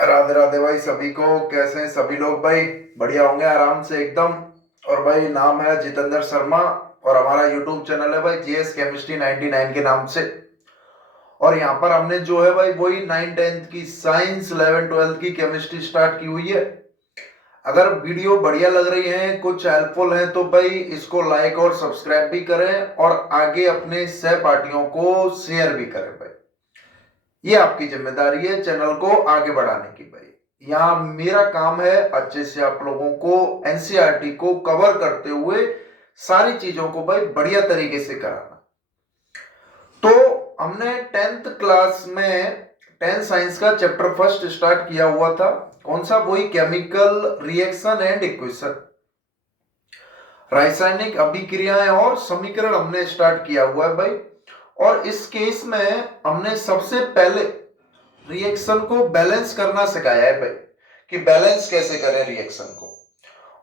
राधे राधे भाई सभी को। कैसे हैं सभी लोग भाई? बढ़िया होंगे आराम से एकदम। और भाई नाम है जितेंद्र शर्मा और हमारा यूट्यूब चैनल है भाई जीएस केमिस्ट्री 99 के नाम से। और यहाँ पर हमने जो है भाई वही 9 10th की साइंस 11 12th की केमिस्ट्री स्टार्ट की हुई है। अगर वीडियो बढ़िया लग रही है, कुछ हेल्पफुल है, तो भाई इसको लाइक और सब्सक्राइब भी करें और आगे अपने सहपाठियों को शेयर भी करें भाई। ये आपकी जिम्मेदारी है चैनल को आगे बढ़ाने की भाई। यहाँ मेरा काम है अच्छे से आप लोगों को एनसीईआरटी को कवर करते हुए सारी चीजों को भाई बढ़िया तरीके से कराना। तो हमने 10th क्लास में 10 साइंस का चैप्टर फर्स्ट स्टार्ट किया हुआ था। कौन सा? वही केमिकल रिएक्शन एंड इक्वेशन, रासायनिक अभिक्रियाएं और समीकरण हमने स्टार्ट किया हुआ है भाई। और इस केस में हमने सबसे पहले रिएक्शन को बैलेंस करना सिखाया है भाई, कि बैलेंस कैसे करें रिएक्शन को।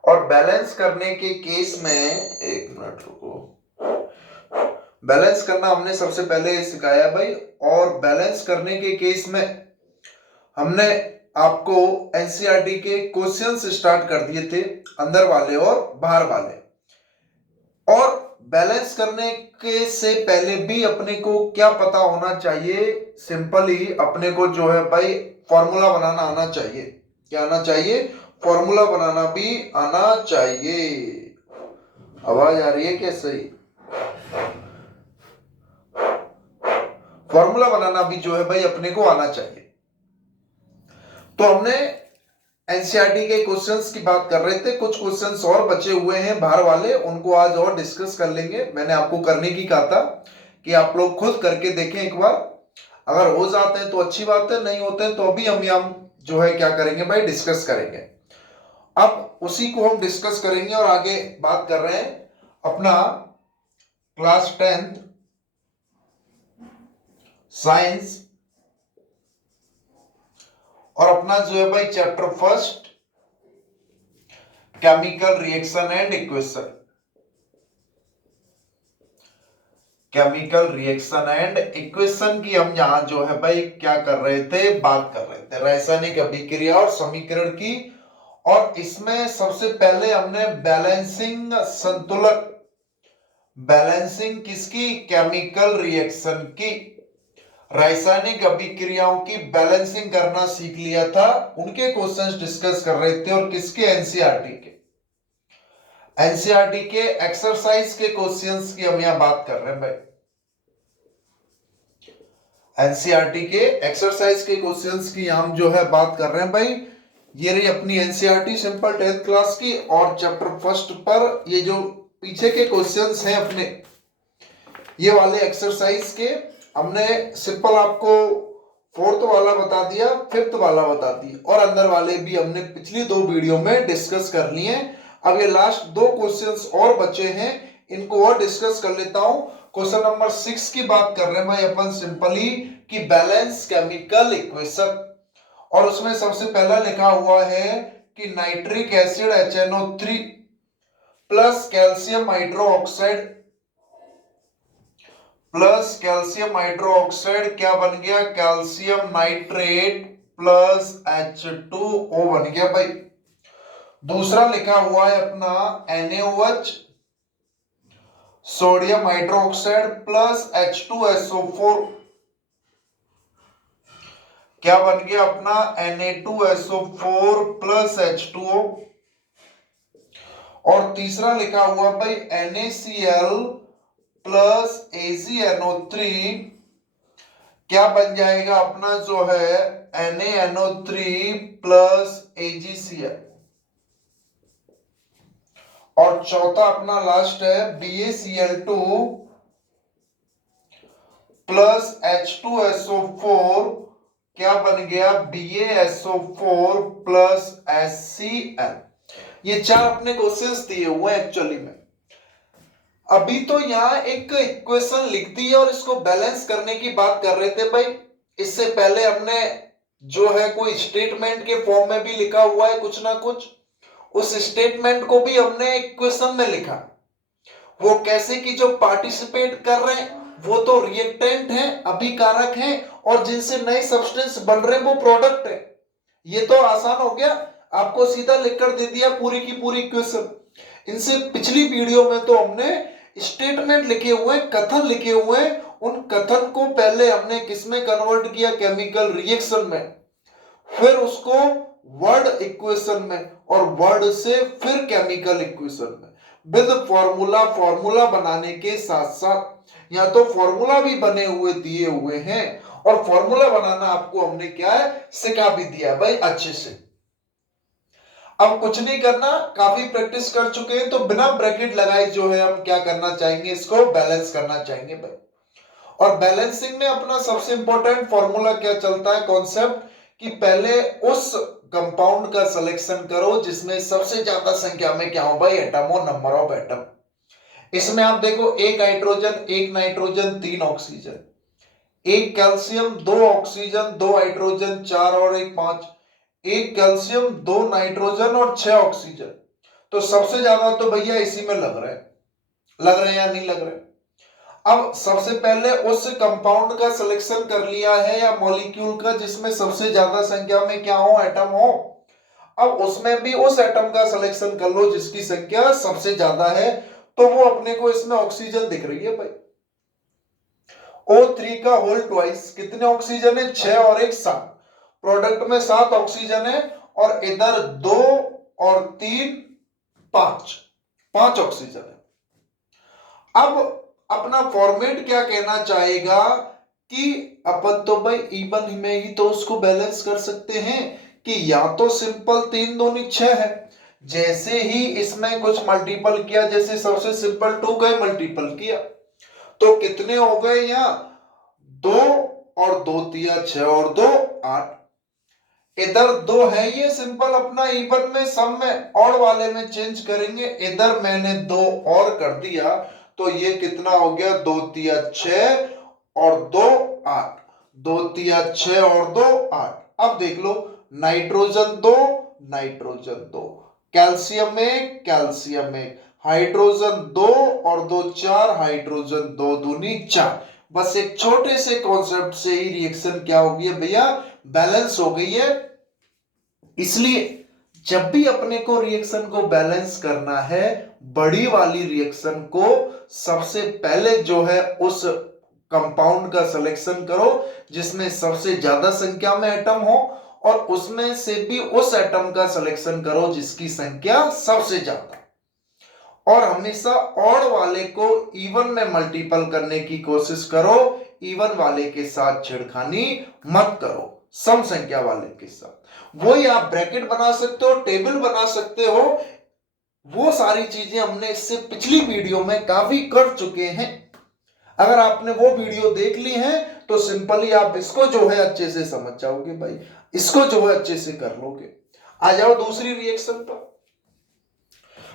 और बैलेंस करने के केस में, एक मिनट रुको, बैलेंस करना हमने सबसे पहले सिखाया है भाई। और बैलेंस करने के केस में हमने आपको एनसीईआरटी के क्वेश्चंस स्टार्ट कर दिए थे, अंदर वाले और बाहर वाले। और बैलेंस करने के से पहले भी अपने को क्या पता होना चाहिए? सिंपली अपने को जो है भाई फॉर्मूला बनाना आना चाहिए। क्या आना चाहिए? फॉर्मूला बनाना भी आना चाहिए। आवाज आ रही है क्या सही? फॉर्मूला बनाना भी जो है भाई अपने को आना चाहिए। तो हमने एनसीईआरटी के क्वेश्चंस की बात कर रहे थे, कुछ क्वेश्चंस और बचे हुए हैं बाहर वाले, उनको आज और डिस्कस कर लेंगे। मैंने आपको करने की कहा था कि आप लोग खुद करके देखें एक बार। अगर हो जाते हैं तो अच्छी बात है, नहीं होते हैं तो अभी हम जो है क्या करेंगे भाई, डिस्कस करेंगे। अब उसी को हम डिस्कस करेंगे और आगे बात कर रहे हैं अपना क्लास 10th साइंस और अपना जो है भाई chapter first chemical reaction and equation. Chemical reaction and equation की हम यहां जो है भाई क्या कर रहे थे, बात कर रहे थे रासायनिक अभिक्रिया और समीकरण की। और इसमें सबसे पहले हमने बैलेंसिंग, संतुलन, बैलेंसिंग किसकी? केमिकल रिएक्शन की, रासायनिक अभिक्रियाओं की बैलेंसिंग करना सीख लिया था। उनके क्वेश्चंस डिस्कस कर रहे थे। और किसके? एनसीईआरटी के। एनसीईआरटी के एक्सरसाइज के क्वेश्चंस की हम यहां बात कर रहे हैं भाई। एनसीईआरटी के एक्सरसाइज के क्वेश्चंस की हम जो है बात कर रहे हैं भाई। ये रही अपनी एनसीईआरटी सिंपल 10th क्लास की। और चैप्टर फर्स्ट पर ये जो पीछे के क्वेश्चंस हैं अपने, ये वाले एक्सरसाइज के हमने सिंपल आपको फोर्थ वाला बता दिया, फिफ्थ वाला बता दिया, और अंदर वाले भी हमने पिछली 2 वीडियो में डिस्कस कर लिए। अब ये लास्ट 2 क्वेश्चंस और बचे हैं, इनको और डिस्कस कर लेता हूं। क्वेश्चन नंबर 6 की बात कर रहे हैं भाई अपन सिंपली, कि बैलेंस केमिकल इक्वेशन। और उसमें सबसे पहला लिखा हुआ है कि nitric acid HNO3 plus calcium hydroxide, plus calcium hydroxide क्या बन गया? कैल्शियम नाइट्रेट प्लस H2O बन गया भाई। दूसरा लिखा हुआ है अपना NaOH, sodium hydroxide plus H2SO4 क्या बन गया अपना? Na2SO4 plus H2O। और तीसरा लिखा हुआ भाई NaCl प्लस AgNO3 क्या बन जाएगा अपना जो है? NaNO3 plus AgCl। और चौथा अपना लास्ट है BaCl2 प्लस H2SO4 क्या बन गया? BaSO4 plus HCl। ये 4 अपने क्वेश्चंस दिए हुए हैं एक्चुअली में। अभी तो यहां एक इक्वेशन लिख दी है और इसको बैलेंस करने की बात कर रहे थे भाई। इससे पहले हमने जो है कोई स्टेटमेंट के फॉर्म में भी लिखा हुआ है कुछ ना कुछ, उस स्टेटमेंट को भी हमने इक्वेशन में लिखा। वो कैसे? कि जो पार्टिसिपेट कर रहे हैं वो तो रिएक्टेंट हैं, अभिकारक हैं, और जिनसे नए सब्सटेंस बन रहे हैं वो प्रोडक्ट है। ये तो आसान हो गया, आपको सीधा लिखकर दे दिया पूरी की पूरी इक्वेशन। इनसे पिछली वीडियो में तो हमने स्टेटमेंट लिखे हुए, कथन लिखे हुए, उन कथन को पहले हमने किसमें कन्वर्ट किया, केमिकल रिएक्शन में, फिर उसको वर्ड इक्वेशन में, और वर्ड से फिर केमिकल इक्वेशन में विद फॉर्मूला। फॉर्मूला बनाने के साथ साथ या तो फॉर्मूला भी बने हुए दिए हुए हैं, और फॉर्मूला बनाना आपको हमने क्या है, सिखा भी दिया भाई अच्छे से। अब कुछ नहीं करना, काफी प्रैक्टिस कर चुके हैं, तो बिना ब्रैकेट लगाए जो है हम क्या करना चाहेंगे, इसको बैलेंस करना चाहेंगे भाई। और बैलेंसिंग में अपना सबसे इंपॉर्टेंट फॉर्मूला क्या चलता है, कॉन्सेप्ट, कि पहले उस कंपाउंड का सिलेक्शन करो जिसमें सबसे ज्यादा संख्या में क्या हो भाई, एटम हो, नंबर ऑफ एटम। इसमें आप देखो, एक हाइड्रोजन, एक नाइट्रोजन, 3 ऑक्सीजन, एक कैल्शियम, 2 ऑक्सीजन, 2 हाइड्रोजन, 4 और 1 5, एक कैल्शियम, 2 नाइट्रोजन और 6 ऑक्सीजन। तो सबसे ज्यादा तो भैया इसी में लग रहा है, लग रहे हैं या नहीं लग रहे। अब सबसे पहले उस कंपाउंड का सिलेक्शन कर लिया है या मॉलिक्यूल का जिसमें सबसे ज्यादा संख्या में क्या हो, एटम हो। अब उसमें भी उस एटम का सिलेक्शन कर लो जिसकी संख्या सबसे ज्यादा है, तो वो अपने को इसमें ऑक्सीजन दिख रही है भाई। O3 का होल ट्वाइस, कितने ऑक्सीजन है, 6 और 1 7, प्रोडक्ट में 7 ऑक्सीजन है, और इधर 2 और 3 5, 5 ऑक्सीजन है। अब अपना फॉर्मेट क्या कहना चाहेगा कि अपन तो भाई इवन में ही तो उसको बैलेंस कर सकते हैं, कि या तो सिंपल 3 दूनी 6 है, जैसे ही इसमें कुछ मल्टीपल किया, जैसे सबसे सिंपल 2 का मल्टीपल किया तो कितने हो गए, यहां 2 और 2 तिया 6 और 2 8, इधर 2 है, ये सिंपल अपना इवन में सम में ऑड वाले में चेंज करेंगे, इधर मैंने 2 और कर दिया, तो ये कितना हो गया, 2 तिया 6 और 2 8, 2 तिया 6 और 2 8। अब देख लो, nitrogen 2, nitrogen 2, calcium 1, calcium 1, hydrogen 2 और 2 4, हाइड्रोजन 2 दूनी 4। बस एक छोटे से कॉन्सेप्ट से ही रिएक्शन क्या हो गई है भैया, बैलेंस हो गई है। इसलिए जब भी अपने को रिएक्शन को बैलेंस करना है, बड़ी वाली रिएक्शन को सबसे पहले जो है उस कंपाउंड का सिलेक्शन करो जिसमें सबसे ज्यादा संख्या में एटम हो, और उसमें से भी उस एटम का सिलेक्शन करो जिसकी संख्या सबसे ज्यादा, और हमेशा ऑड वाले को इवन में मल्टीपल करने की कोशिश करो, इवन वाले के साथ छेड़खानी मत करो, सम संख्या वाले के साथ। वही आप ब्रैकेट बना सकते हो, टेबल बना सकते हो, वो सारी चीजें हमने इससे पिछली वीडियो में काफी कर चुके हैं। अगर आपने वो वीडियो देख ली है तो सिंपली आप इसको जो है अच्छे से समझ जाओगे भाई, इसको जो है अच्छे से कर लोगे। आ जाओ दूसरी रिएक्शन पर।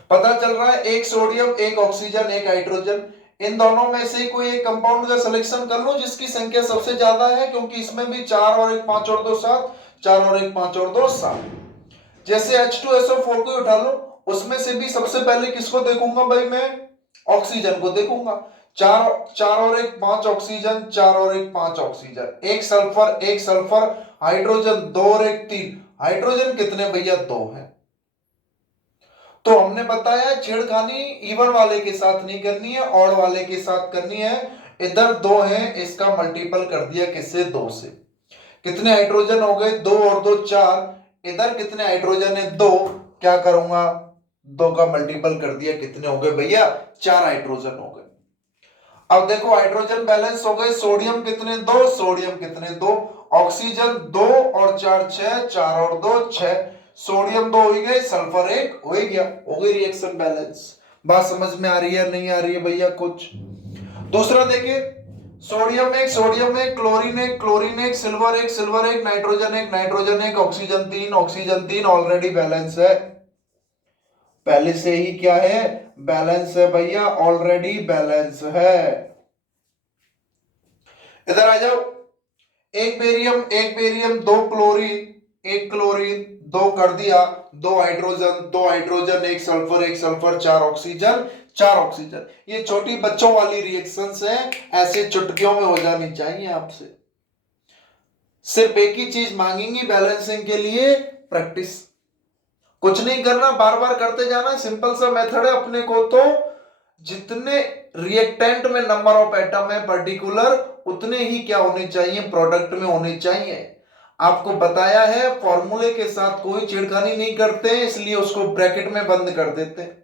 पता चल रहा है एक सोडियम, एक ऑक्सीजन, एक हाइड्रोजन, इन दोनों में से कोई एक कंपाउंड का सिलेक्शन कर लो जिसकी संख्या सबसे ज्यादा है, क्योंकि इसमें भी 4 और 1 5 और 2 7, 4 और 1 5 और 2 7। जैसे H2SO4 को उठा लो, उसमें से भी सबसे पहले किसको देखूंगा भाई, मैं ऑक्सीजन को देखूंगा। 4 और 1 5 ऑक्सीजन, 4 और 1 5 ऑक्सीजन, एक सल्फर, एक सल्फर, हाइड्रोजन 2 और 1 3, हाइड्रोजन कितने भैया, 2 है। तो हमने बताया छेड़खानी इवन वाले के साथ नहीं करनी है, ऑड वाले के साथ करनी है। इधर 2 है, इसका मल्टीपल कर दिया किससे, 2 से। कितने हाइड्रोजन हो गए, 2 और 2 4, इधर कितने हाइड्रोजन है, 2, क्या करूंगा, 2 का मल्टीपल कर दिया, कितने हो गए भैया, 4 हाइड्रोजन हो गए। अब देखो हाइड्रोजन बैलेंस हो गए, सोडियम कितने, 2, सोडियम कितने, 2, ऑक्सीजन 2 और 4 6, 4 और 2 6, सोडियम 2 हो गए, सल्फर 1 हो गया, हो गई रिएक्शन बैलेंस। बात समझ में आ रही है, नहीं आ रही है भैया कुछ। दूसरा देखिए, sodium 1, sodium 1, chlorine 1, chlorine 1, silver 1, silver 1, nitrogen 1, nitrogen 1, oxygen 3, oxygen 3, already balance है, पहले से ही क्या है, बैलेंस है भैया, ऑलरेडी बैलेंस है। इधर आ जाओ, एक बेरियम, एक बेरियम, 2 क्लोरीन, एक क्लोरीन, 2 कर दिया, 2 हाइड्रोजन, 2 हाइड्रोजन, एक सल्फर, एक सल्फर, 4 ऑक्सीजन, 4 ऑक्सीजन। ये छोटी बच्चों वाली रिएक्शंस हैं, ऐसे चुटकियों में हो जानी चाहिए आपसे। सिर्फ एक ही चीज मांगेंगी बैलेंसिंग के लिए, प्रैक्टिस। कुछ नहीं करना, बार बार करते जाना, सिंपल सा मेथड है। अपने को तो जितने रिएक्टेंट में नंबर ऑफ एटम है पर्टिकुलर, उतने ही क्या होने चाहिए, प्रोडक्ट में होने चाहिए। आपको बताया है फॉर्मूले के साथ कोई छेड़खानी नहीं करते, इसलिए उसको ब्रैकेट में बंद कर देते हैं।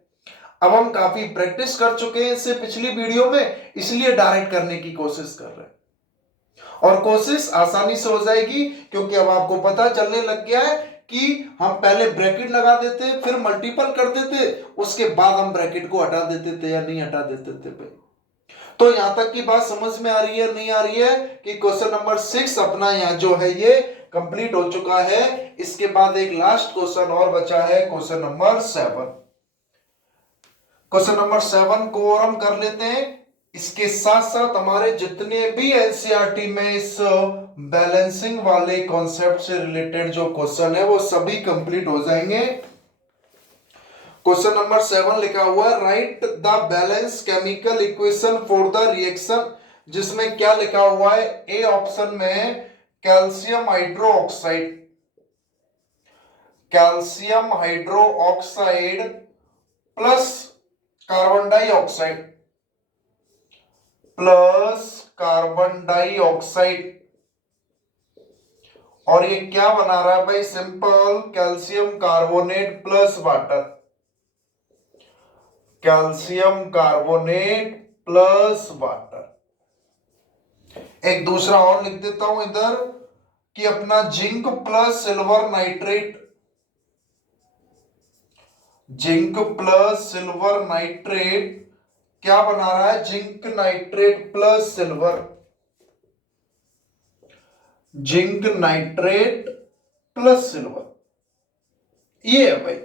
अब हम काफी प्रैक्टिस कर चुके हैं इससे पिछली वीडियो में, इसलिए डायरेक्ट करने की कोशिश कर रहे हैं, और कोशिश आसानी से हो जाएगी, क्योंकि अब आपको पता चलने लग गया है कि हम पहले ब्रैकेट लगा देते, फिर मल्टीपल कर देते, उसके बाद हम ब्रैकेट को हटा देते थे या नहीं हटा देते थे भाई। तो यहां तक की बात समझ में आ रही है, नहीं आ रही है, कि क्वेश्चन नंबर 6 अपना यहां जो है ये कंप्लीट हो चुका है। इसके बाद एक लास्ट क्वेश्चन और बचा है, क्वेश्चन नंबर 7। क्वेश्चन नंबर 7 को और हम कर लेते हैं। इसके साथ साथ हमारे जितने भी एनसीईआरटी में इस बैलेंसिंग वाले कॉन्सेप्ट से रिलेटेड जो क्वेश्चन है वो सभी कंप्लीट हो जाएंगे। क्वेश्चन नंबर 7 लिखा हुआ है, right the balance chemical equation for the reaction, जिसमें क्या लिखा हुआ है, ए ऑप्शन में calcium hydroxide, calcium hydroxide plus carbon dioxide, plus carbon dioxide, और ये क्या बना रहा है भाई, simple calcium carbonate plus water, calcium carbonate plus water. एक दूसरा और लिख देता हूं इधर कि अपना zinc plus silver nitrate, zinc plus silver nitrate क्या बना रहा है, zinc nitrate plus silver, zinc nitrate plus silver, ये है भाई।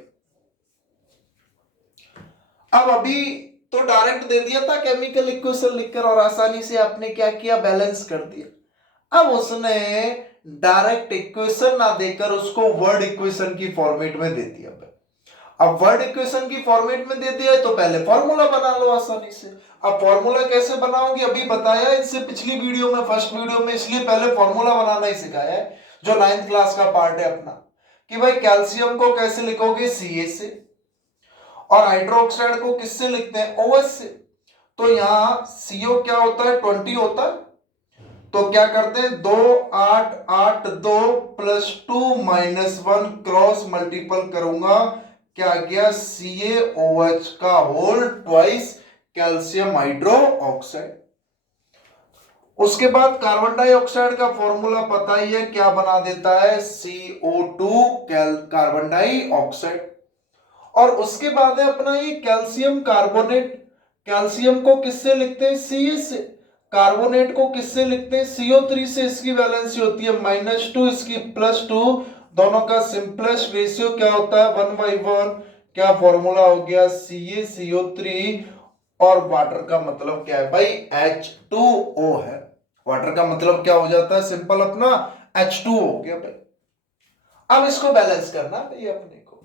अब अभी तो डायरेक्ट दे दिया था केमिकल इक्वेशन लिखकर, और आसानी से आपने क्या किया, बैलेंस कर दिया। अब उसने डायरेक्ट इक्वेशन ना देकर उसको वर्ड इक्वेशन की फॉर्मेट में दे दिया। अब वर्ड इक्वेशन की फॉर्मेट में दे दिया है तो पहले फॉर्मूला बना लो आसानी से। अब फॉर्मूला कैसे बनाओगे, अभी बताया इससे पिछली वीडियो में, फर्स्ट वीडियो में, इसलिए पहले फॉर्मूला बनाना ही सिखाया है, जो 9th क्लास का पार्ट है अपना, कि भाई कैल्शियम को कैसे लिखोगे, Ca से, और हाइड्रोक्साइड को किससे लिखते हैं, OH से। तो यहां CO क्या होता है, 20 होता है, तो क्या करते हैं, 2 8 8 2 प्लस 2 माइनस 1 क्रॉस मल्टीपल करूंगा, क्या गया, CaOH का होल ट्वाइस कैल्शियम हाइड्रोक्साइड। उसके बाद कार्बन डाइऑक्साइड का फॉर्मूला पता ही है, क्या बना देता है, CO2 कार्बन डाइऑक्साइड। और उसके बाद है अपना ये कैल्शियम कार्बोनेट, कैल्शियम को किससे लिखते हैं, Ca से, कार्बोनेट को किससे लिखते हैं, CO3 से। इसकी वैलेंसी होती है -2, इसकी +2, दोनों का सिंपलेस्ट रेशियो क्या होता है, 1/1। क्या फॉर्मूला हो गया, CaCO3, और वाटर का मतलब क्या है भाई, H2O है। वाटर का मतलब क्या हो जाता है, सिंपल अपना H2O हो गया भाई। अब इसको बैलेंस करना भाई अपने को,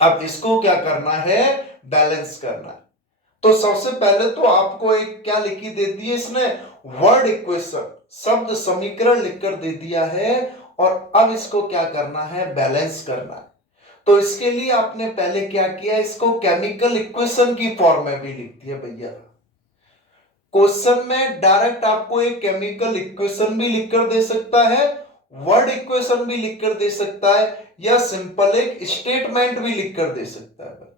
अब इसको क्या करना है, बैलेंस करना है। तो सबसे पहले तो आपको एक क्या लिखी देती है इसने, वर्ड इक्वेशन, शब्द समीकरण लिखकर दे दिया है, और अब इसको क्या करना है, बैलेंस करना है। तो इसके लिए आपने पहले क्या किया, इसको केमिकल इक्वेशन की फॉर्म में भी लिख दिया भैया। क्वेश्चन में डायरेक्ट आपको एक केमिकल इक्वेशन भी लिखकर दे सकता है, वर्ड इक्वेशन भी लिखकर दे सकता है, या सिंपल एक स्टेटमेंट भी लिखकर दे सकता है।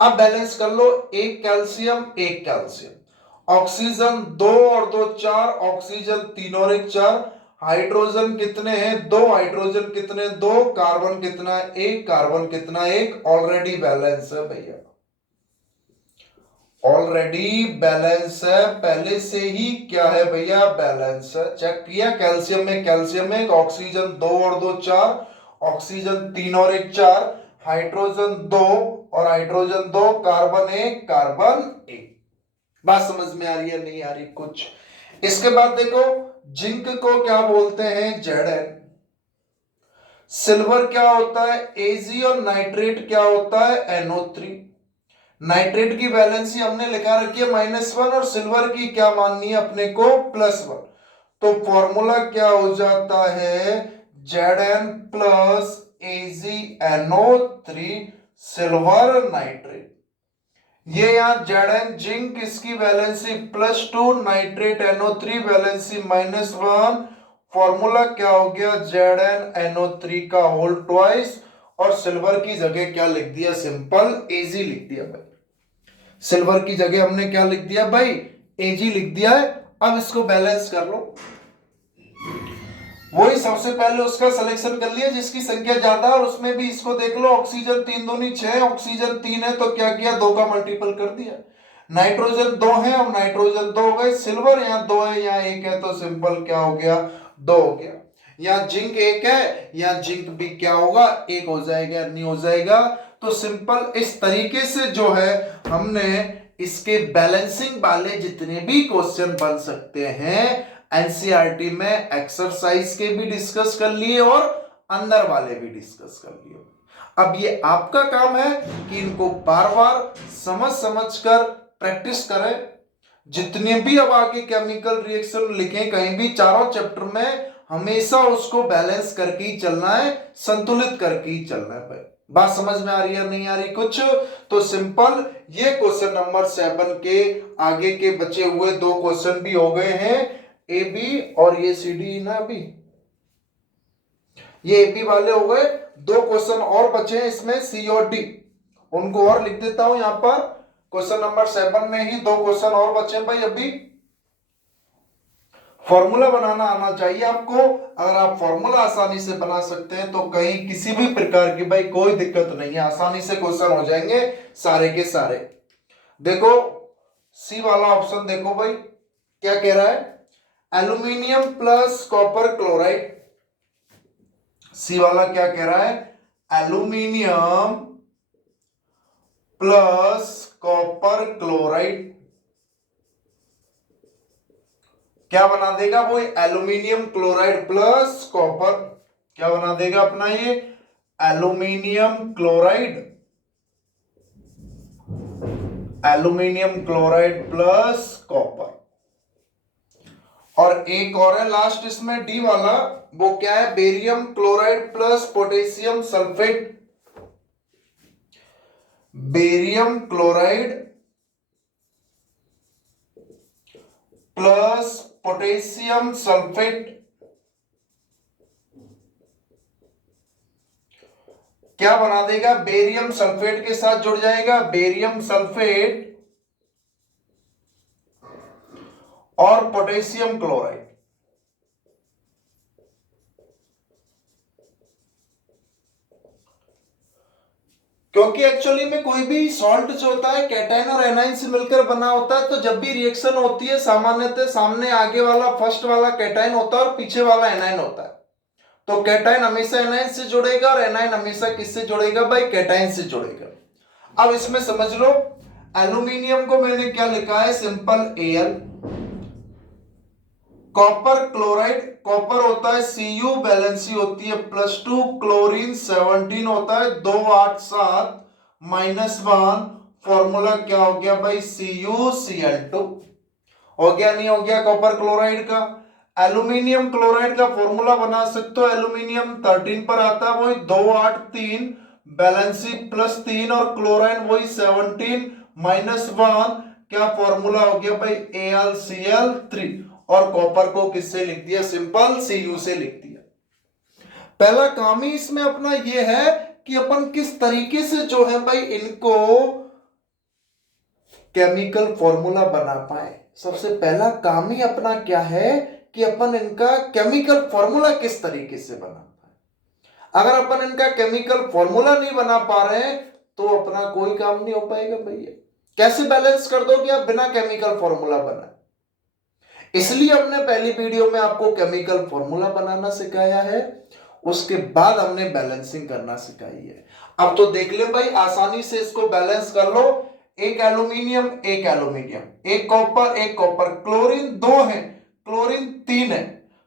अब बैलेंस कर लो, एक कैल्शियम, एक कैल्शियम, ऑक्सीजन 2 और 2 4, ऑक्सीजन 3 और 1 4, हाइड्रोजन कितने हैं, 2, हाइड्रोजन कितने, 2, कार्बन कितना है, 1, कार्बन कितना, 1, ऑलरेडी बैलेंस है भैया, ऑलरेडी बैलेंस है, पहले से ही क्या है भैया, बैलेंस है। चेक किया, कैल्शियम में कैल्शियम 1, ऑक्सीजन 2 और 2 4, ऑक्सीजन 3 और 1 4, हाइड्रोजन 2 और हाइड्रोजन 2, कार्बन 1, कार्बन 1। बात समझ में आ रही है, नहीं आ रही कुछ। इसके बाद देखो, जिंक को क्या बोलते हैं, Zn, सिल्वर क्या होता है, Ag, और नाइट्रेट क्या होता है, NO3। नाइट्रेट की वैलेंसी हमने लिखा रखी है -1, और सिल्वर की क्या माननी है अपने को, +1। तो फॉर्मूला क्या हो जाता है, Zn plus AgNO3 silver nitrate. ये यहाँ Zn जिंक, इसकी valency +2, nitrate NO3 valency -1। Formula क्या हो गया, ZnNO3 का होल ट्वाइस, और सिल्वर की जगह क्या लिख दिया, सिंपल Ag लिख दिया भाई। सिल्वर की जगह हमने क्या लिख दिया भाई, Ag लिख दिया है। अब इसको बैलेंस कर लो, वही सबसे पहले उसका सिलेक्शन कर लिया जिसकी संख्या ज्यादा है, और उसमें भी इसको देख लो, ऑक्सीजन 3 दूनी 6, ऑक्सीजन 3 है तो क्या किया, 2 का मल्टीपल कर दिया। नाइट्रोजन 2 है, अब नाइट्रोजन 2 हो गए, सिल्वर यहाँ 2 है, यहाँ 1 है, तो सिंपल क्या हो गया, 2 हो गया। यहाँ जिंक 1 है, यहाँ जिंक भी क्या होगा, 1 हो जाएगा, नहीं हो जाएगा। तो सिंपल इस तरीके से जो है हमने इसके बैलेंसिंग वाले जितने भी क्वेश्चन बन सकते हैं एनसीईआरटी में एक्सरसाइज के भी डिस्कस कर लिए और अंदर वाले भी डिस्कस कर लिए। अब ये आपका काम है कि इनको बार बार समझ समझ कर प्रैक्टिस करें। जितने भी अब आगे केमिकल रिएक्शन लिखें कहीं भी, चारों चैप्टर में हमेशा उसको बैलेंस करके ही चलना है, संतुलित करके ही चलना है भाई। बात समझ में आ रही है, नहीं आ रही कुछ, तो सिंपल ये क्वेश्चन नंबर 7 के आगे के बचे हुए 2 क्वेश्चन भी हो गए हैं, ए बी और ये सी डी ना, अभी ये ए बी वाले हो गए। 2 क्वेश्चन और बचे हैं इसमें, सी और डी, उनको और लिख देता हूं यहां पर। क्वेश्चन नंबर 7 में ही 2 क्वेश्चन और बचे भाई। अभी फॉर्मूला बनाना आना चाहिए आपको। अगर आप फॉर्मूला आसानी से बना सकते हैं तो कहीं किसी भी प्रकार की भाई कोई दिक्कत नहीं है, आसानी से क्वेश्चन हो जाएंगे सारे के सारे। देखो सी वाला ऑप्शन देखो भाई, क्या कह रहा है, एल्यूमिनियम प्लस कॉपर क्लोराइड। सी वाला क्या कह रहा है, एल्यूमिनियम प्लस कॉपर क्लोराइड क्या बना देगा, वो एल्यूमिनियम क्लोराइड प्लस कॉपर, क्या बना देगा अपना ये aluminium chloride, aluminium chloride plus copper. और एक और है लास्ट इसमें डी वाला, वो क्या है, barium chloride plus potassium sulphate, barium chloride plus potassium sulphate क्या बना देगा, बेरियम सल्फेट के साथ जुड़ जाएगा, बेरियम सल्फेट और पोटेशियम क्लोराइड। क्योंकि एक्चुअली में कोई भी सॉल्ट जो होता है कैटायन और एनायन से मिलकर बना होता है, तो जब भी रिएक्शन होती है सामान्यतः सामने आगे वाला फर्स्ट वाला कैटायन होता है और पीछे वाला एनायन होता है। तो कैटायन हमेशा एनायन से जुड़ेगा और एनायन हमेशा किससे जुड़ेगा भाई, कैटायन से जुड़ेगा। अब इसमें समझ लो, एल्यूमिनियम को मैंने क्या लिखा है, simple Al। Copper chloride, copper होता है Cu, बैलेंसी होती है +2, क्लोरीन 17 होता है 287 -1। फॉर्मूला क्या हो गया भाई, CuCl2 हो गया, नहीं हो गया कॉपर क्लोराइड का। एल्यूमिनियम क्लोराइड का फॉर्मूला बना सकते हो, एल्यूमिनियम 13 पर आता है, वही 283, बैलेंसी +3 और क्लोराइन वही 17 -1, क्या फॉर्मूला हो गया भाई, AlCl3। और कॉपर को किससे लिख दिया, सिंपल Cu से लिख दिया। पहला काम ही इसमें अपना यह है कि अपन किस तरीके से जो है भाई इनको केमिकल फॉर्मूला बना पाए। सबसे पहला काम ही अपना क्या है कि अपन इनका केमिकल फॉर्मूला किस तरीके से बना पाए। अगर अपन इनका केमिकल फॉर्मूला नहीं बना पा रहे हैं तो अपना कोई काम नहीं हो पाएगा भैया। कैसे बैलेंस कर दोगे आप बिना केमिकल फॉर्मूला बना, इसलिए हमने पहली वीडियो में आपको केमिकल फॉर्मूला बनाना सिखाया है, उसके बाद हमने बैलेंसिंग करना सिखाई है। अब तो देख ले भाई, आसानी से इसको बैलेंस कर लो, एक एल्यूमिनियम एक एल्यूमिनियम, एक कॉपर, क्लोरीन 2 है, क्लोरीन 3 है।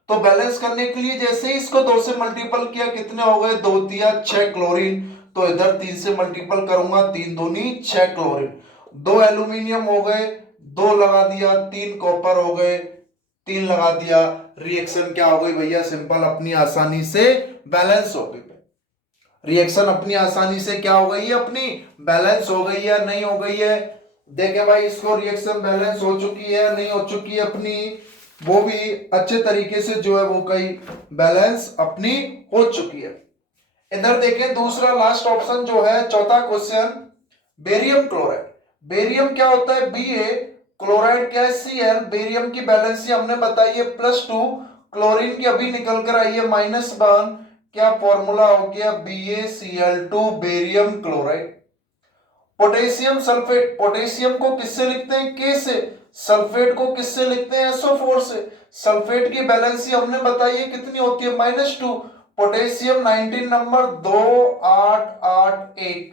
तो बैलेंस करने के लिए जैसे ही इसको 2 से मल्टीपल किया, कितने हो गए, 2 तिया 6 क्लोरीन, तो इधर 3 से मल्टीपल करूंगा, 3 दूनी 6 क्लोरीन, 2 एल्यूमिनियम हो गए, 2 लगा दिया, 3 कॉपर हो गए, 3 लगा दिया, रिएक्शन क्या हो गई भैया, सिंपल अपनी आसानी से बैलेंस हो गई। रिएक्शन अपनी आसानी से क्या हो गई है, अपनी बैलेंस हो गई है, नहीं हो गई है। देखे भाई इसको, रिएक्शन बैलेंस हो चुकी है, नहीं हो चुकी है अपनी, वो भी अच्छे तरीके से जो है वो कई बैलेंस अपनी हो चुकी है। इधर देखें दूसरा लास्ट ऑप्शन जो है, चौथा क्वेश्चन, बेरियम क्लोराइड। बेरियम क्या होता है, Ba, क्लोराइड क्या है, Cl। बेरियम की बैलेंसी हमने बताई है +2, क्लोरीन की अभी निकल कर आई है -1, क्या फॉर्मूला हो गया, BaCl2, barium chloride. Potassium sulphate, potassium को किससे लिखते हैं, K से, सल्फेट को किससे लिखते हैं, SO4 से। सल्फेट की बैलेंसी हमने बताई है कितनी होती है, -2, potassium 19 number 2881,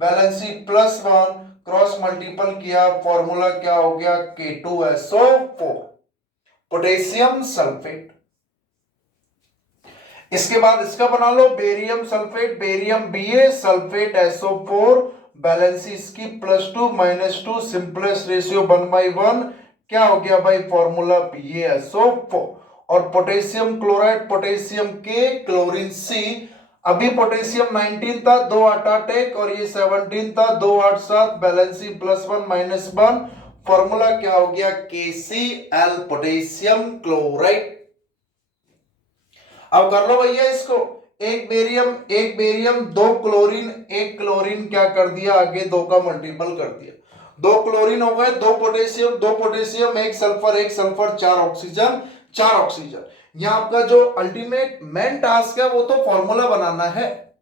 valency +1, cross multiple किया, फॉर्मूला क्या हो गया, K2SO4, पोटेशियम सल्फेट। इसके बाद इसका बना लो, barium sulphate, barium Ba sulphate SO4, valency इसकी +2 -2, सिंपलेस्ट रेशियो 1/1, क्या हो गया भाई, फॉर्मूला BaSO4। और potassium chloride, potassium K, chlorine C, अभी पोटेशियम 19 था, 288, और ये 17 था, 287, बैलेंसी +1 -1, फॉर्मूला क्या हो गया, KCl, पोटेशियम क्लोराइड। अब कर लो भैया इसको, एक बेरियम 2 क्लोरीन, एक क्लोरीन क्या कर दिया, आगे 2 का मल्टीपल कर दिया, 2 क्लोरीन हो गए, 2 पोटेशियम, एक सल्फर 4 ऑक्सीजन, 4 ऑक्सीजन। यहां आपका जो अल्टीमेट मेन टास्क है वो तो फॉर्मूला बनाना है,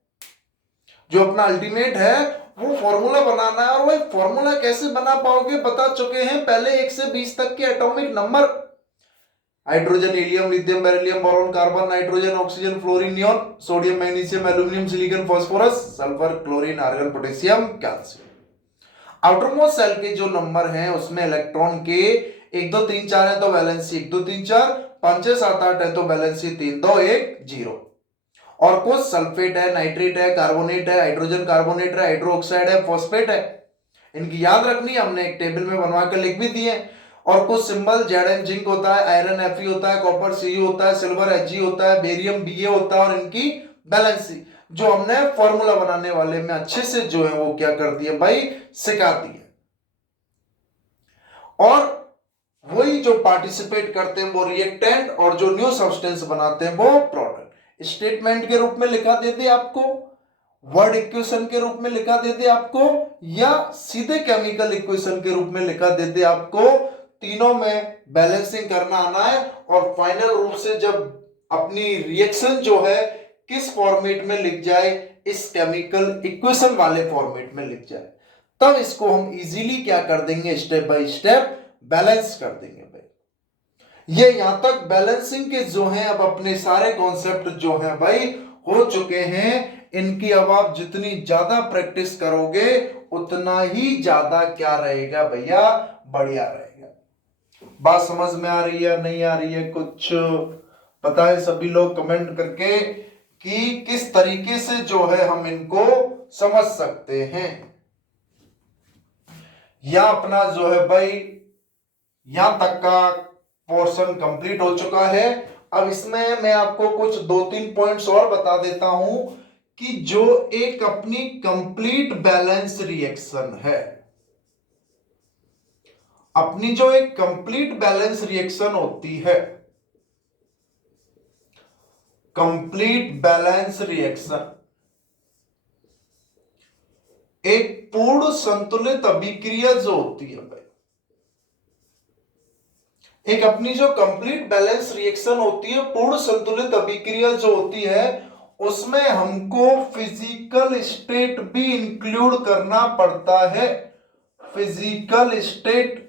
जो अपना अल्टीमेट है वो फॉर्मूला बनाना है। और वही फॉर्मूला कैसे बना पाओगे, बता चुके हैं पहले, 1 से 20 तक के atomic number, hydrogen, helium, lithium, beryllium, boron, carbon, nitrogen, oxygen, fluorine, neon, sodium, magnesium, aluminium, silicon, phosphorus, sulphur, chlorine, argon, potassium, calcium. Outermost shell के जो नंबर हैं उसमें इलेक्ट्रॉन के 1 2 3 4 है तो वैलेंसी 1 2 3 4, 5 6 7 8 है तो वैलेंसी 3 2 1 0। और कुछ सल्फेट है, नाइट्रेट है, कार्बोनेट है, हाइड्रोजन कार्बोनेट है, हाइड्रो ऑक्साइड है, फॉस्फेट है। इनकी याद रखनी, हमने एक टेबल में बनवा कर लिख भी दिए। और कुछ सिंबल, Zn जिंक होता है, आयरन Fe होता है, कॉपर Cu होता है, सिल्वर Hg होता है, बेरियम Ba होता है, और इनकी बैलेंसी जो हमने फॉर्मूला बनाने वाले में अच्छे से जो है वो क्या कर दिए भाई, सिखा दिए। और वही जो पार्टिसिपेट करते हैं वो रिएक्टेंट, और जो न्यू सब्सटेंस बनाते हैं वो प्रोडक्ट। स्टेटमेंट के रूप में लिखा देते आपको, वर्ड इक्वेशन के रूप में लिखा देते आपको, या सीधे केमिकल इक्वेशन के रूप में लिखा देते आपको, तीनों में बैलेंसिंग करना आना है। और फाइनल रूप से जब अपनी रिएक्शन जो है किस फॉर्मेट में लिख जाए, इस केमिकल इक्वेशन वाले फॉर्मेट में लिख जाए, तब इसको हम इजीली क्या कर देंगे, स्टेप बाय स्टेप बैलेंस कर देंगे भाई। ये यहां तक बैलेंसिंग के जो हैं अब अपने सारे कॉन्सेप्ट जो हैं भाई हो चुके हैं। इनकी अब आप जितनी ज्यादा प्रैक्टिस करोगे उतना ही ज्यादा क्या रहेगा भैया, बढ़िया रहेगा। बात समझ में आ रही है, नहीं आ रही है, कुछ पता है सभी लोग कमेंट करके कि किस तरीके से जो है हम इनको समझ सकते हैं। या अपना जो है भाई यहां तक का पोर्शन कंप्लीट हो चुका है। अब इसमें मैं आपको कुछ 2-3 पॉइंट्स और बता देता हूं कि जो एक अपनी कंप्लीट बैलेंस रिएक्शन है, अपनी जो एक कंप्लीट बैलेंस रिएक्शन होती है, कंप्लीट बैलेंस रिएक्शन एक पूर्ण संतुलित अभिक्रिया जो होती है भाई, एक अपनी जो कंप्लीट बैलेंस रिएक्शन होती है, पूर्ण संतुलित अभिक्रिया जो होती है, उसमें हमको फिजिकल स्टेट भी इंक्लूड करना पड़ता है। फिजिकल स्टेट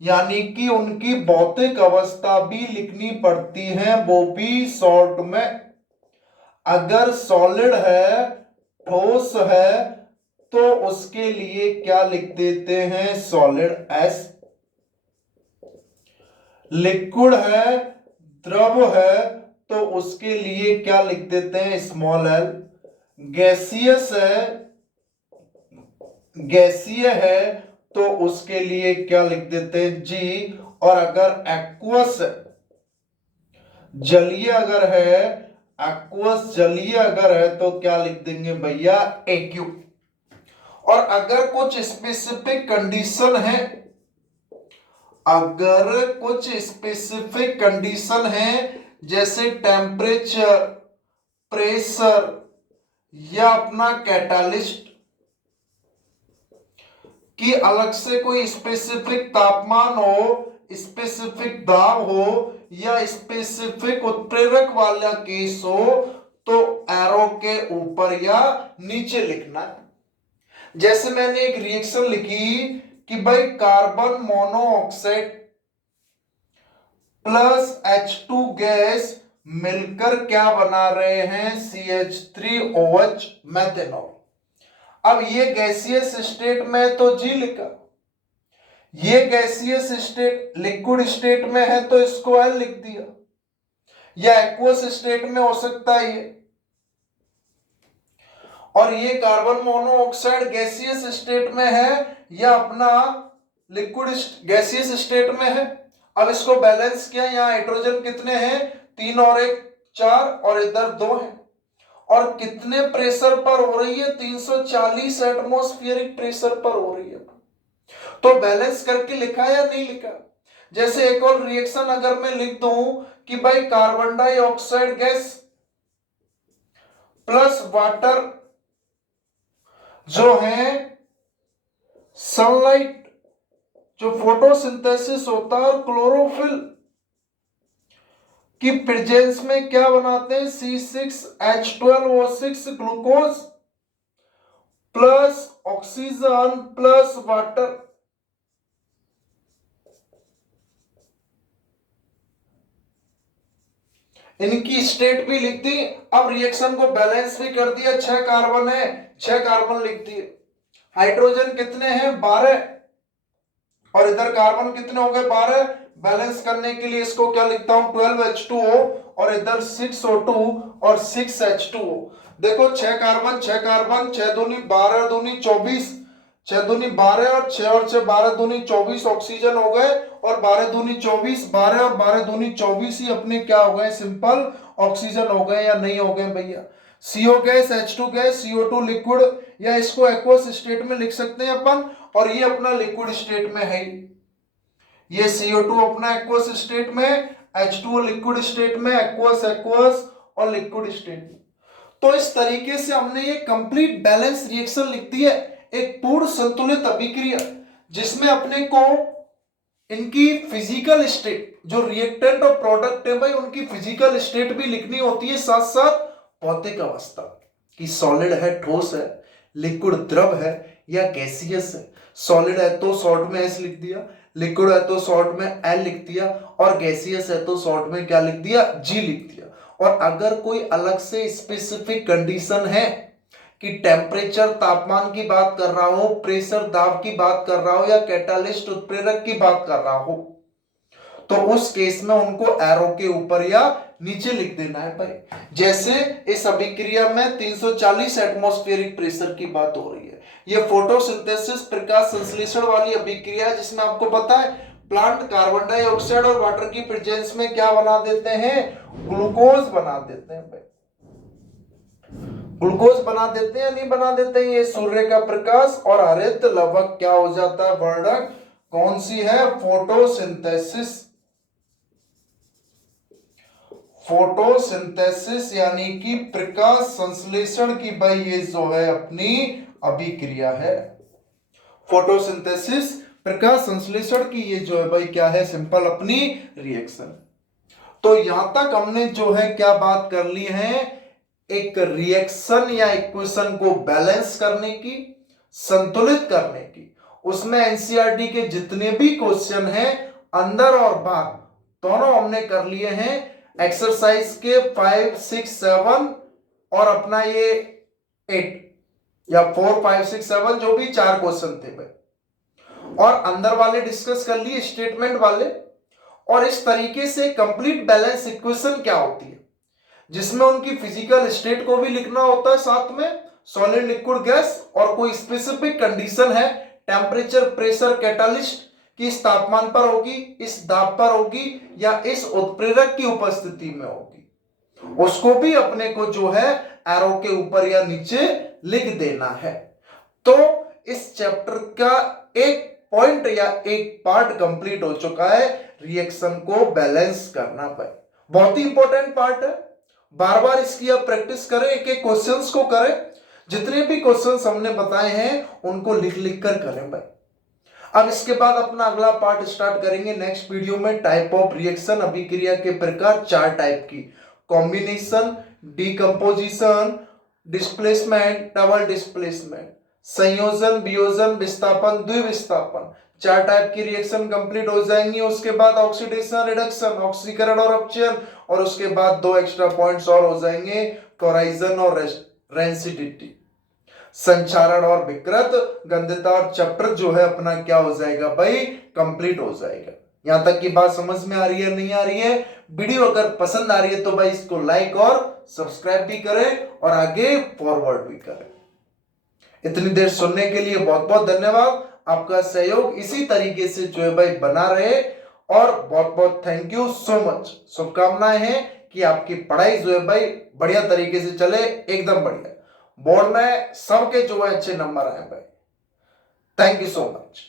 यानी कि उनकी भौतिक अवस्था भी लिखनी पड़ती है, वो भी शॉर्ट में। अगर सॉलिड है, ठोस है, तो उसके लिए क्या लिख देते हैं, सॉलिड S। लिक्विड है, द्रव है, तो उसके लिए क्या लिख देते हैं, स्मॉल l। गैसियस है, गैसीय है, तो उसके लिए क्या लिख देते हैं G। और अगर एक्वस जलीय अगर है, एक्वस जलीय अगर है तो क्या लिख देंगे भैया, एक्यू। और अगर कुछ स्पेसिफिक कंडीशन है, अगर कुछ स्पेसिफिक कंडीशन है जैसे टेम्परेचर, प्रेशर या अपना कैटालिस्ट की अलग से कोई स्पेसिफिक तापमान हो, स्पेसिफिक दाब हो या स्पेसिफिक उत्प्रेरक वाला केस हो तो एरो के ऊपर या नीचे लिखना है। जैसे मैंने एक रिएक्शन लिखी कि भाई carbon monoxide plus H2 gas मिलकर क्या बना रहे हैं, CH3OH मेथेनॉल। अब ये गैसियस स्टेट में तो जी लिखा, ये गैसियस स्टेट लिक्विड स्टेट में है तो इसको L लिख दिया, या एक्वस स्टेट में हो सकता है ये। और ये कार्बन मोनोऑक्साइड गैसियस स्टेट में है या अपना लिक्विड गैसियस स्टेट में है। अब इसको बैलेंस किया, यहाँ हाइड्रोजन कितने हैं, 3 और 1 4 और इधर 2 है। और कितने प्रेशर पर हो रही है, 340 एटमॉस्फेरिक प्रेशर पर हो रही है। तो बैलेंस करके लिखा या नहीं लिखा। जैसे एक और रिएक्शन अगर मैं लिख दूं कि भाई carbon dioxide gas plus water जो है सनलाइट जो फोटोसिंथेसिस होता है और क्लोरोफिल की प्रेजेंस में क्या बनाते हैं, C6H12O6 glucose plus oxygen plus water. इनकी स्टेट भी लिख दी। अब रिएक्शन को बैलेंस भी कर दिया, 6 कार्बन है, 6 कार्बन लिख दिए। हाइड्रोजन कितने हैं, 12 और इधर कार्बन कितने हो गए, 12। बैलेंस करने के लिए इसको क्या लिखता हूं, 12H2O और इधर 6O2 और 6H2O। देखो 6 कार्बन 6 कार्बन, 6 दूनी 12 दूनी 24, 6 दूनी 12 और 6 और 6 12 दूनी 24 ऑक्सीजन हो गए, और 12 दूनी 24, 12 और 12 दूनी 24 ही अपने क्या हो गए, सिंपल ऑक्सीजन हो गए या नहीं हो गए भैया। CO gas, H2 gas, CO2 liquid, या इसको एक्वस स्टेट में लिख सकते हैं अपन, और ये अपना लिक्विड स्टेट में है। ये CO2 अपना एक्वस स्टेट में, H2O लिक्विड स्टेट में, एक्वस एक्वस और लिक्विड स्टेट में। तो इस तरीके से हमने ये कंप्लीट बैलेंस रिएक्शन लिख दी है, एक पूर्ण संतुलित अभिक्रिया, जिसमें अपने को इनकी फिजिकल स्टेट, जो रिएक्टेंट और प्रोडक्ट है भाई, उनकी फिजिकल स्टेट भी लिखनी होती है, साथ साथ भौतिक अवस्था कि सॉलिड है, ठोस है, लिक्विड द्रव है या गैसियस है। सॉलिड है तो शॉर्ट में S लिख दिया, लिक्विड है तो शॉर्ट में L लिख दिया, और गैसियस है तो शॉर्ट में क्या लिख दिया, G लिख दिया। और अगर कोई अलग से स्पेसिफिक कंडीशन है कि टेम्परेचर तापमान की बात कर रहा हो, प्रेशर दाब की बात कर रहा हो, या कैटालिस्ट उत्प्रेरक की बात कर रहा हो, तो उस केस में उनको एरो के ऊपर या नीचे लिख देना है भाई। जैसे इस अभिक्रिया में 340 एटमॉस्फेरिक प्रेशर की बात हो रही है, ये फोटोसिंथेसिस प्रकाश संश्लेषण वाली अभिक्रिया है, जिसमें आपको पता है प्लांट कार्बन डाइऑक्साइड और वाटर की प्रेजेंस में क्या बना देते हैं, ग्लूकोज बना देते हैं भाई। ग्लूकोज बना देते हैं या नहीं बना देते हैं, ये सूर्य का प्रकाश और हरित लवक क्या हो जाता है, वर्णक कौन सी है, फोटोसिंथेसिस। फोटोसिंथेसिस यानी कि प्रकाश संश्लेषण की भाई ये जो है अपनी अभिक्रिया है। फोटोसिंथेसिस प्रकाश संश्लेषण की ये जो है भाई क्या है, सिंपल अपनी रिएक्शन। तो यहां तक हमने जो है क्या बात कर ली है, एक रिएक्शन या इक्वेशन को बैलेंस करने की, संतुलित करने की। उसमें एनसीईआरटी के जितने भी क्वेश्चन हैं अंदर और बाहर दोनों हमने कर लिए हैं। एक्सरसाइज के 5, 6, 7 और अपना ये 8 या 4, 5, 6, 7 जो भी 4 क्वेश्चन थे भाई, और अंदर वाले डिस्कस कर लिए, स्टेटमेंट वाले। और इस तरीके से कंप्लीट बैलेंस इक्वेशन क्या होती है, जिसमें उनकी फिजिकल स्टेट को भी लिखना होता है, साथ में सॉलिड लिक्विड गैस, और कोई स्पेसिफिक कंडीशन है टेम्परेचर प्रेशर कैटालिस्ट किस तापमान पर होगी, इस दाब पर होगी या इस उत्प्रेरक की उपस्थिति में होगी, उसको भी अपने को जो है एरो के ऊपर या नीचे लिख देना है। तो इस चैप्टर का एक पॉइंट या एक पार्ट कंप्लीट हो चुका है, रिएक्शन को बैलेंस करना भाई। बहुत ही इंपॉर्टेंट पार्ट है, बार बार इसकी आप प्रैक्टिस करें, एक एक क्वेश्चंस को करें, जितने भी क्वेश्चंस हमने बताए हैं उनको लिख लिख कर करें भाई। अब इसके बाद अपना अगला पार्ट स्टार्ट करेंगे नेक्स्ट वीडियो में, टाइप ऑफ रिएक्शन, अभिक्रिया के प्रकार, 4 टाइप की, combination, decomposition, displacement, double displacement, संयोजन, वियोजन, विस्थापन, द्विविस्थापन, 4 टाइप की रिएक्शन कंप्लीट हो जाएंगी। उसके बाद ऑक्सीडेशन, रिडक्शन, ऑक्सीकरण और अपचयन, और उसके बाद 2 एक्स्ट्रा पॉइंट्स और हो जाएंगे, कोराइजन और रेंसिडिटी, संचारण और विकृत, गंधता और चैप्टर जो है अपना क्या हो जाएगा भाई, कंप्लीट हो जाएगा। यहां तक की बात समझ में आ रही है, नहीं आ रही है? वीडियो अगर पसंद आ रही है तो भाई इसको लाइक और सब्सक्राइब भी करें और आगे फॉरवर्ड भी करें। इतनी देर सुनने के लिए बहुत बहुत धन्यवाद। आपका सहयोग इसी तरीके से जो है भाई बना रहे, और बहुत बहुत थैंक यू सो मच। शुभकामनाएं हैं कि आपकी पढ़ाई जो है भाई बढ़िया तरीके से चले, एकदम बढ़िया, बोर्ड में सबके जो है अच्छे नंबर आए भाई। Thank you so much.